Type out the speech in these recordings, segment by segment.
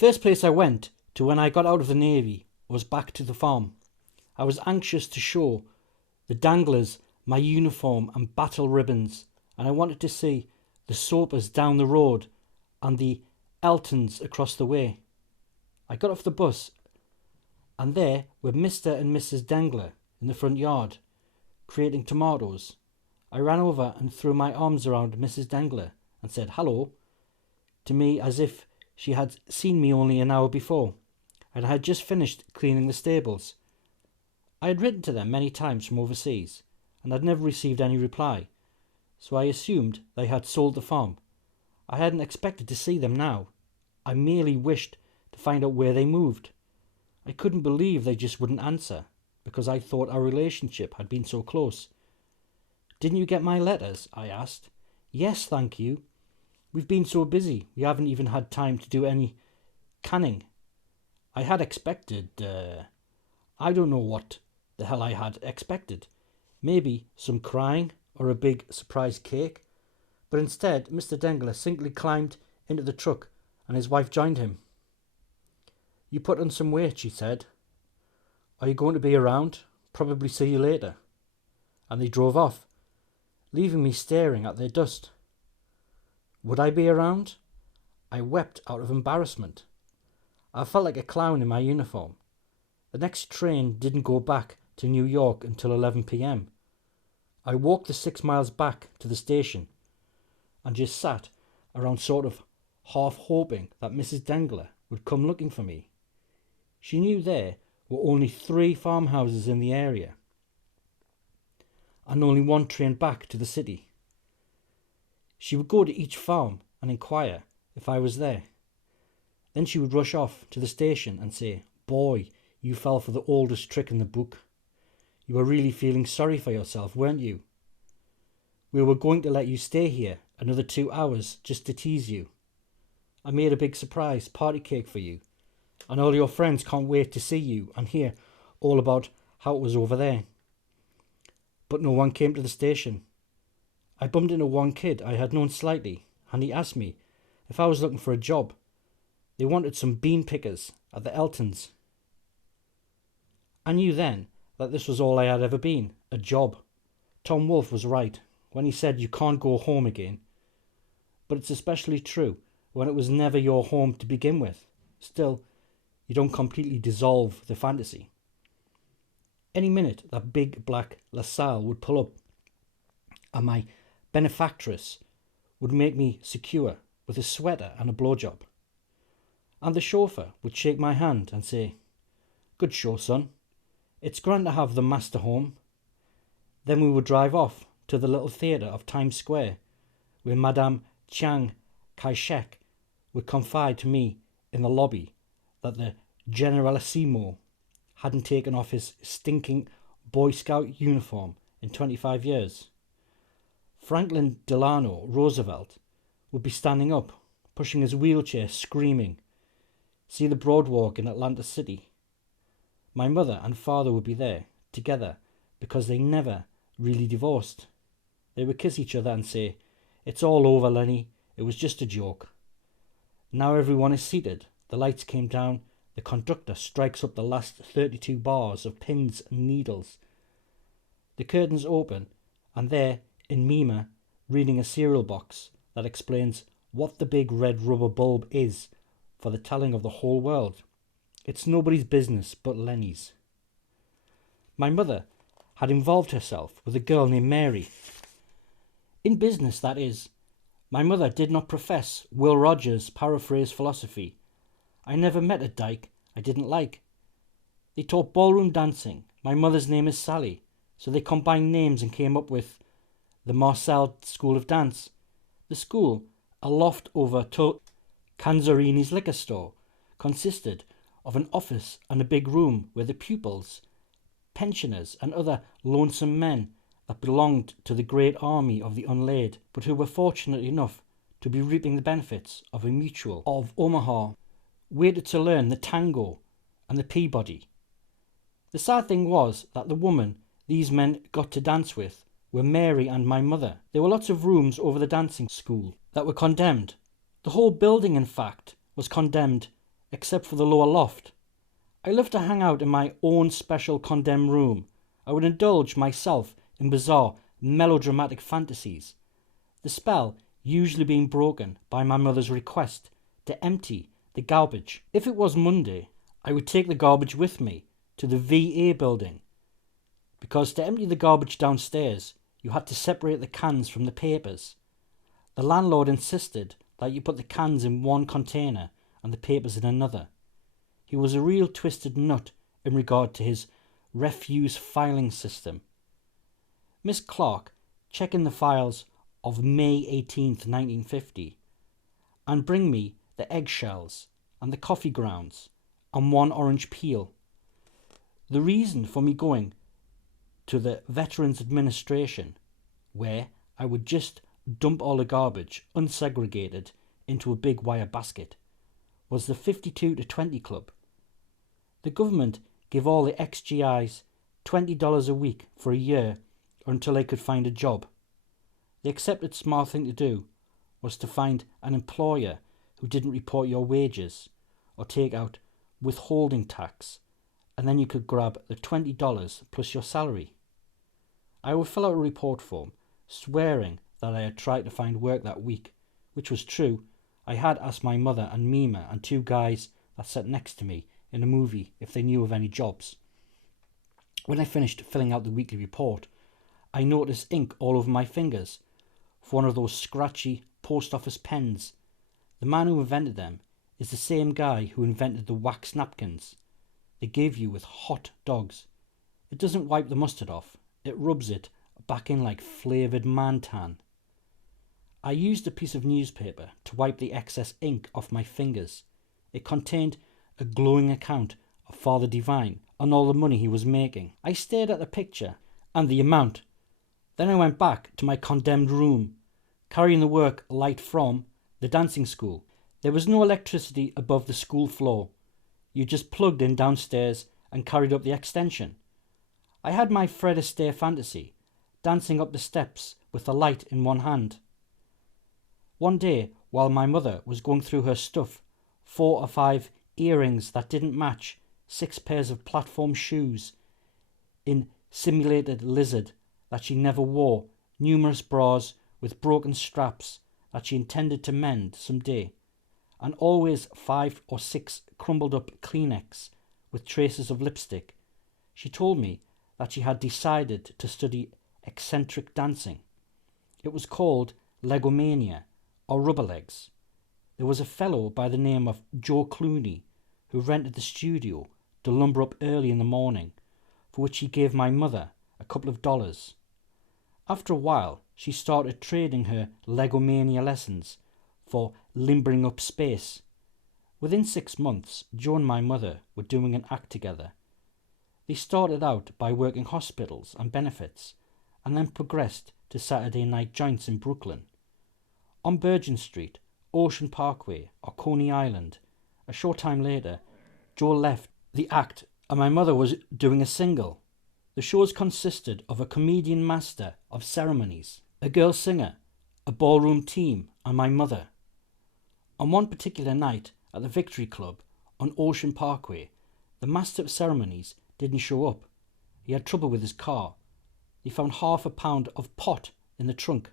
first place I went to when I got out of the Navy was back to the farm. I was anxious to show the danglers my uniform and battle ribbons, and I wanted to see the Soapers down the road and the Eltons across the way. I got off the bus, and there were Mr. and Mrs. Dangler in the front yard, creating tomatoes. I ran over and threw my arms around Mrs. Dangler and said hello to me as if she had seen me only an hour before, and I had just finished cleaning the stables. I had written to them many times from overseas, and had never received any reply, so I assumed they had sold the farm. I hadn't expected to see them now. I merely wished to find out where they moved. I couldn't believe they just wouldn't answer, because I thought our relationship had been so close. "Didn't you get my letters?" I asked. "Yes, thank you. We've been so busy, we haven't even had time to do any canning." I had expected, I don't know what the hell I had expected. Maybe some crying or a big surprise cake. But instead, Mr. Dangler simply climbed into the truck and his wife joined him. "You put on some weight," she said. "Are you going to be around? Probably see you later." And they drove off, leaving me staring at their dust. Would I be around? I wept out of embarrassment. I felt like a clown in my uniform. The next train didn't go back to New York until 11 p.m. I walked the 6 miles back to the station and just sat around sort of half hoping that Mrs. Dangler would come looking for me. She knew there were only 3 farmhouses in the area and only 1 train back to the city. She would go to each farm and inquire if I was there. Then she would rush off to the station and say, "Boy, you fell for the oldest trick in the book. You were really feeling sorry for yourself, weren't you? We were going to let you stay here another 2 hours just to tease you. I made a big surprise party cake for you, and all your friends can't wait to see you and hear all about how it was over there." But no one came to the station. I bumped into one kid I had known slightly, and he asked me if I was looking for a job. They wanted some bean pickers at the Eltons. I knew then that this was all I had ever been, a job. Tom Wolfe was right when he said you can't go home again. But it's especially true when it was never your home to begin with. Still, you don't completely dissolve the fantasy. Any minute that big black LaSalle would pull up, and my benefactress would make me secure with a sweater and a blowjob. And the chauffeur would shake my hand and say, "Good show, son. It's grand to have the master home." Then we would drive off to the little theatre of Times Square, where Madame Chiang Kai-shek would confide to me in the lobby that the Generalissimo hadn't taken off his stinking Boy Scout uniform in 25 years. Franklin Delano Roosevelt would be standing up, pushing his wheelchair, screaming, "See the Broadwalk in Atlantic City." My mother and father would be there, together, because they never really divorced. They would kiss each other and say, "It's all over, Lenny. It was just a joke." Now everyone is seated. The lights came down. The conductor strikes up the last 32 bars of Pins and Needles. The curtains open, and there, in Mima, reading a cereal box that explains what the big red rubber bulb is for the telling of the whole world. It's nobody's business but Lenny's. My mother had involved herself with a girl named Mary. In business, that is. My mother did not profess Will Rogers' paraphrase philosophy. I never met a dyke I didn't like. They taught ballroom dancing. My mother's name is Sally, so they combined names and came up with the Marcel School of Dance. The school, a loft over Canzarini's liquor store, consisted of an office and a big room where the pupils, pensioners and other lonesome men that belonged to the great army of the unlaid, but who were fortunate enough to be reaping the benefits of a mutual of Omaha, waited to learn the tango and the Peabody. The sad thing was that the woman these men got to dance with were Mary and my mother. There were lots of rooms over the dancing school that were condemned. The whole building, in fact, was condemned except for the lower loft. I loved to hang out in my own special condemned room. I would indulge myself in bizarre, melodramatic fantasies, the spell usually being broken by my mother's request to empty the garbage. If it was Monday, I would take the garbage with me to the VA building, because to empty the garbage downstairs, you had to separate the cans from the papers. The landlord insisted that you put the cans in one container and the papers in another. He was a real twisted nut in regard to his refuse filing system. Miss Clark, checking the files of May 18th, 1950, and bring me the eggshells and the coffee grounds and one orange peel. The reason for me going to the Veterans Administration, where I would just dump all the garbage unsegregated into a big wire basket, was the 52 to 20 club. The government gave all the ex-GIs $20 a week for a year until they could find a job. The accepted smart thing to do was to find an employer who didn't report your wages or take out withholding tax, and then you could grab the $20 plus your salary. I would fill out a report form swearing that I had tried to find work that week, which was true. I had asked my mother and Mima and two guys that sat next to me in a movie if they knew of any jobs. When I finished filling out the weekly report, I noticed ink all over my fingers for one of those scratchy post office pens. The man who invented them is the same guy who invented the wax napkins they give you with hot dogs. It doesn't wipe the mustard off, it rubs it back in like flavoured mantan. I used a piece of newspaper to wipe the excess ink off my fingers. It contained a glowing account of Father Divine and all the money he was making. I stared at the picture and the amount. Then I went back to my condemned room, carrying the work light from the dancing school. There was no electricity above the school floor. You just plugged in downstairs and carried up the extension. I had my Fred Astaire fantasy, dancing up the steps with the light in one hand. One day, while my mother was going through her stuff, 4 or 5 earrings that didn't match, 6 pairs of platform shoes in simulated lizard that she never wore, numerous bras with broken straps that she intended to mend some day, and always 5 or 6 crumbled up Kleenex with traces of lipstick. She told me that she had decided to study eccentric dancing. It was called legomania or rubber legs. There was a fellow by the name of Joe Clooney who rented the studio to lumber up early in the morning, for which he gave my mother a couple of dollars. After a while, she started trading her legomania lessons for limbering up space. Within 6 months, Joe and my mother were doing an act together. They started out by working hospitals and benefits, and then progressed to Saturday night joints in Brooklyn. On Virgin Street, Ocean Parkway, or Coney Island. A short time later, Joe left the act and my mother was doing a single. The shows consisted of a comedian master of ceremonies, a girl singer, a ballroom team, and my mother. On one particular night at the Victory Club on Ocean Parkway, the master of ceremonies didn't show up. He had trouble with his car. They found £half a pound of pot in the trunk.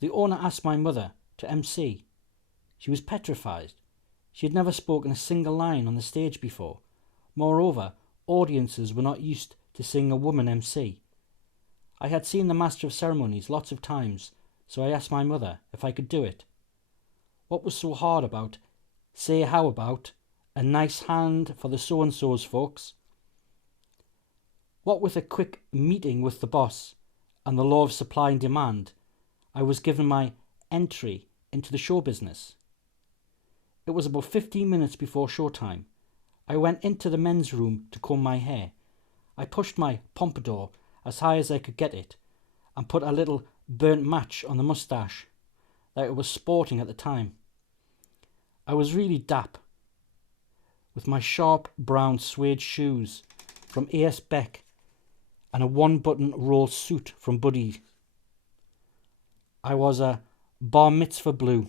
The owner asked my mother to MC. She was petrified. She had never spoken a single line on the stage before. Moreover, audiences were not used to seeing a woman MC. I had seen the master of ceremonies lots of times, so I asked my mother if I could do it. What was so hard about, say how about, a nice hand for the so-and-sos folks? What with a quick meeting with the boss and the law of supply and demand, I was given my entry into the show business. It was about 15 minutes before showtime. I went into the men's room to comb my hair. I pushed my pompadour as high as I could get it and put a little burnt match on the moustache that it was sporting at the time. I was really dap, with my sharp brown suede shoes from A.S. Beck and a one-button roll suit from Buddy. I was a bar mitzvah blue.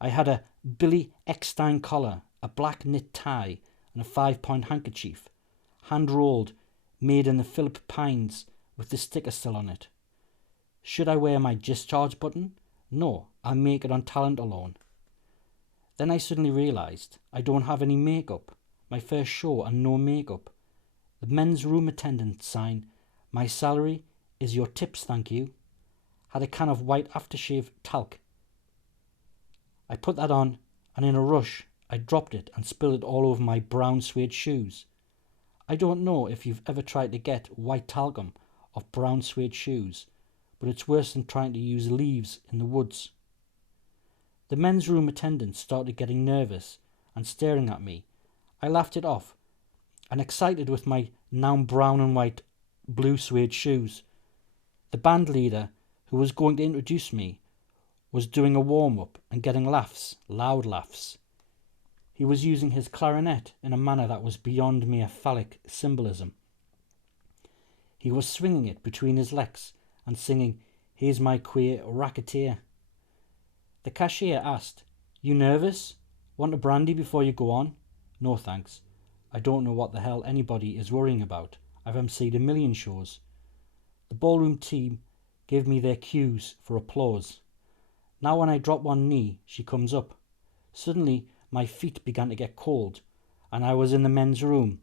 I had a Billy Eckstein collar, a black knit tie, and a 5-point handkerchief, hand-rolled, made in the Philippines with the sticker still on it. Should I wear my discharge button? No, I'll make it on talent alone. Then I suddenly realised I don't have any makeup. My first show and no makeup. The men's room attendant sign, "My salary is your tips, thank you," had a can of white aftershave talc. I put that on, and in a rush I dropped it and spilled it all over my brown suede shoes. I don't know if you've ever tried to get white talcum off brown suede shoes, but it's worse than trying to use leaves in the woods. The men's room attendant started getting nervous and staring at me. I laughed it off, and excited with my now brown and white blue suede shoes. The band leader, who was going to introduce me, was doing a warm-up and getting laughs, loud laughs. He was using his clarinet in a manner that was beyond mere phallic symbolism. He was swinging it between his legs and singing, "Here's my queer racketeer." The cashier asked, "You nervous? Want a brandy before you go on?" "No, thanks. I don't know what the hell anybody is worrying about. I've emceed a million shows." The ballroom team gave me their cues for applause. Now when I drop one knee, she comes up. Suddenly my feet began to get cold, and I was in the men's room.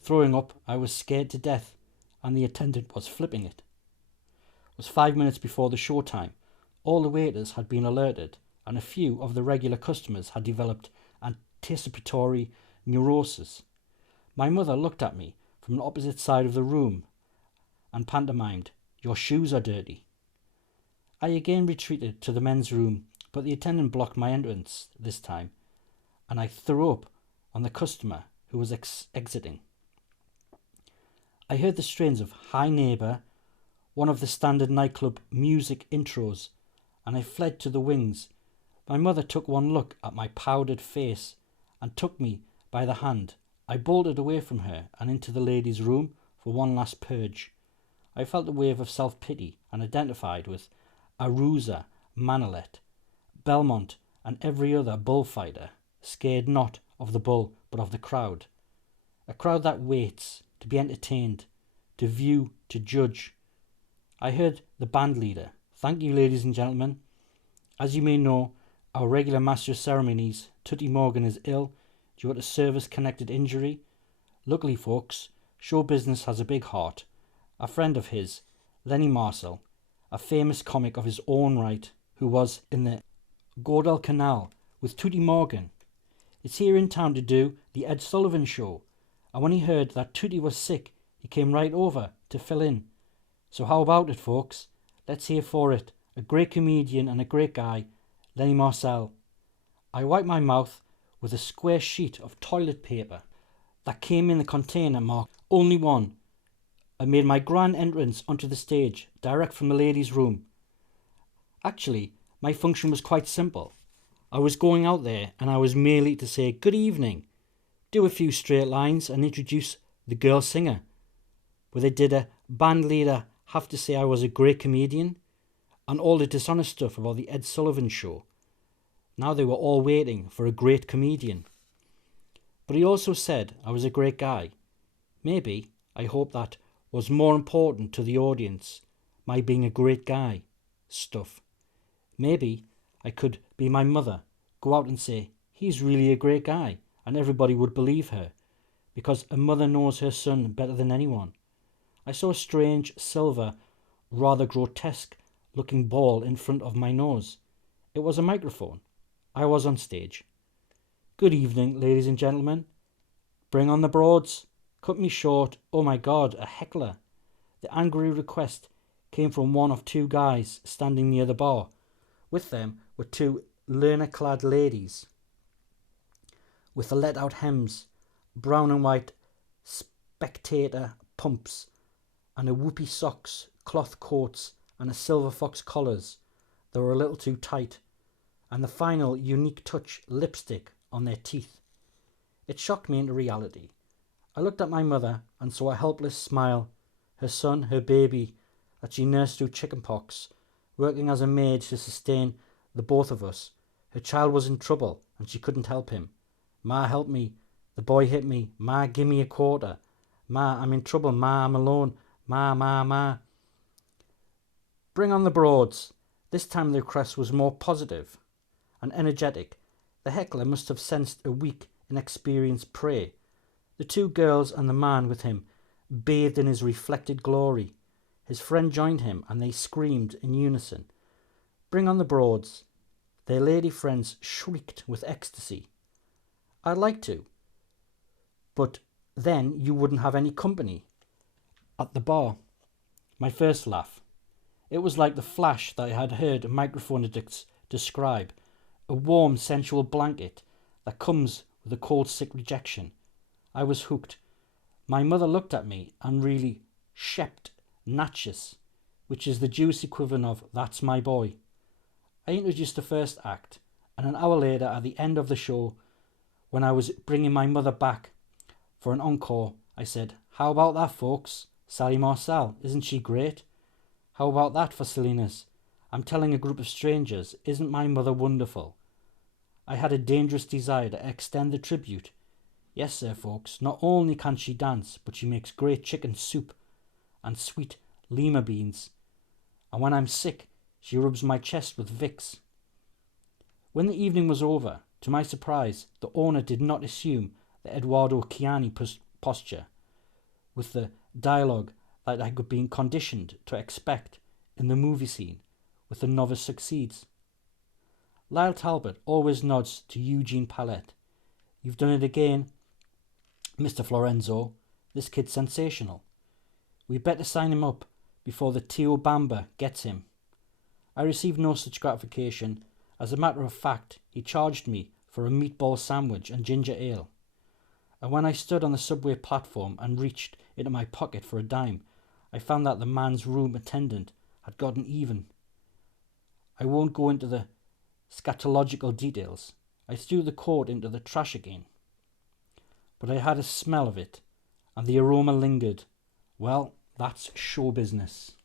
Throwing up, I was scared to death, and the attendant was flipping it. It was 5 minutes before the show time. All the waiters had been alerted, and a few of the regular customers had developed anticipatory neurosis. My mother looked at me from the opposite side of the room and pantomimed, "Your shoes are dirty." I again retreated to the men's room, but the attendant blocked my entrance this time, and I threw up on the customer who was exiting. I heard the strains of "Hi Neighbour," one of the standard nightclub music intros, and I fled to the wings. My mother took one look at my powdered face and took me by the hand. I bolted away from her and into the ladies' room for one last purge. I felt a wave of self-pity and identified with Arousa, Manolet, Belmont, and every other bullfighter, scared not of the bull but of the crowd. A crowd that waits to be entertained, to view, to judge. I heard the band leader, "Thank you, ladies and gentlemen. As you may know, our regular master of ceremonies, Tutty Morgan, is ill due to service-connected injury. Luckily, folks, show business has a big heart. A friend of his, Lenny Marcel, a famous comic of his own right, who was in the Guadalcanal with Tutty Morgan, is here in town to do the Ed Sullivan Show, and when he heard that Tutty was sick, he came right over to fill in. So how about it, folks? Let's hear for it. A great comedian and a great guy, Lenny Marcel." I wiped my mouth with a square sheet of toilet paper that came in the container marked "Only One." I made my grand entrance onto the stage, direct from the ladies' room. Actually, my function was quite simple. I was going out there and I was merely to say "Good evening," do a few straight lines and introduce the girl singer. But they did a band leader have to say I was a great comedian, and all the dishonest stuff about the Ed Sullivan Show. Now they were all waiting for a great comedian. But he also said I was a great guy. Maybe, I hope that was more important to the audience, my being a great guy stuff. Maybe I could be my mother, go out and say, "He's really a great guy," and everybody would believe her, because a mother knows her son better than anyone. I saw a strange, silver, rather grotesque-looking ball in front of my nose. It was a microphone. I was on stage. "Good evening, ladies and gentlemen. Bring on the broads. Cut me short. Oh my God, a heckler." The angry request came from one of two guys standing near the bar. With them were two learner-clad ladies with the let-out hems, brown and white spectator pumps, and a whoopee socks, cloth coats, and a silver fox collars that were a little too tight, and the final unique touch, lipstick, on their teeth. It shocked me into reality. I looked at my mother and saw a helpless smile, her son, her baby, that she nursed through chickenpox, working as a maid to sustain the both of us, Her child was in trouble and she couldn't help him. Ma, help me. The boy hit me. Ma, give me a quarter. Ma, I'm in trouble. Ma, I'm alone. Ma, ma, ma. Bring on the Broads. This time the request was more positive and energetic. The heckler must have sensed a weak, inexperienced prey. The two girls and the man with him bathed in his reflected glory. His friend joined him and they screamed in unison. Bring on the Broads. Their lady friends shrieked with ecstasy. I'd like to, but then you wouldn't have any company. At the bar, my first laugh. It was like the flash that I had heard microphone addicts describe, a warm, sensual blanket that comes with a cold, sick rejection. I was hooked. My mother looked at me and really shept Natchez, which is the Jewish equivalent of "that's my boy." I introduced the first act, and an hour later, at the end of the show, when I was bringing my mother back for an encore, I said, "How about that, folks? Sally Marcel, isn't she great? How about that for Salinas? I'm telling a group of strangers, isn't my mother wonderful?" I had a dangerous desire to extend the tribute. Yes, sir, folks, not only can she dance, but she makes great chicken soup and sweet lima beans. And when I'm sick, she rubs my chest with Vicks. When the evening was over, to my surprise, the owner did not assume the Eduardo Chiani posture, with the dialogue that I had been conditioned to expect in the movie scene, with the novice succeeds. Lyle Talbot always nods to Eugene Palette. "You've done it again, Mr. Florenzo. This kid's sensational. We better sign him up before the Tio Bamba gets him." I received no such gratification. As a matter of fact, he charged me for a meatball sandwich and ginger ale. And when I stood on the subway platform and reached into my pocket for a dime, I found that the man's room attendant had gotten even. I won't go into the scatological details. I threw the coat into the trash again. But I had a smell of it, and the aroma lingered. Well, that's show business.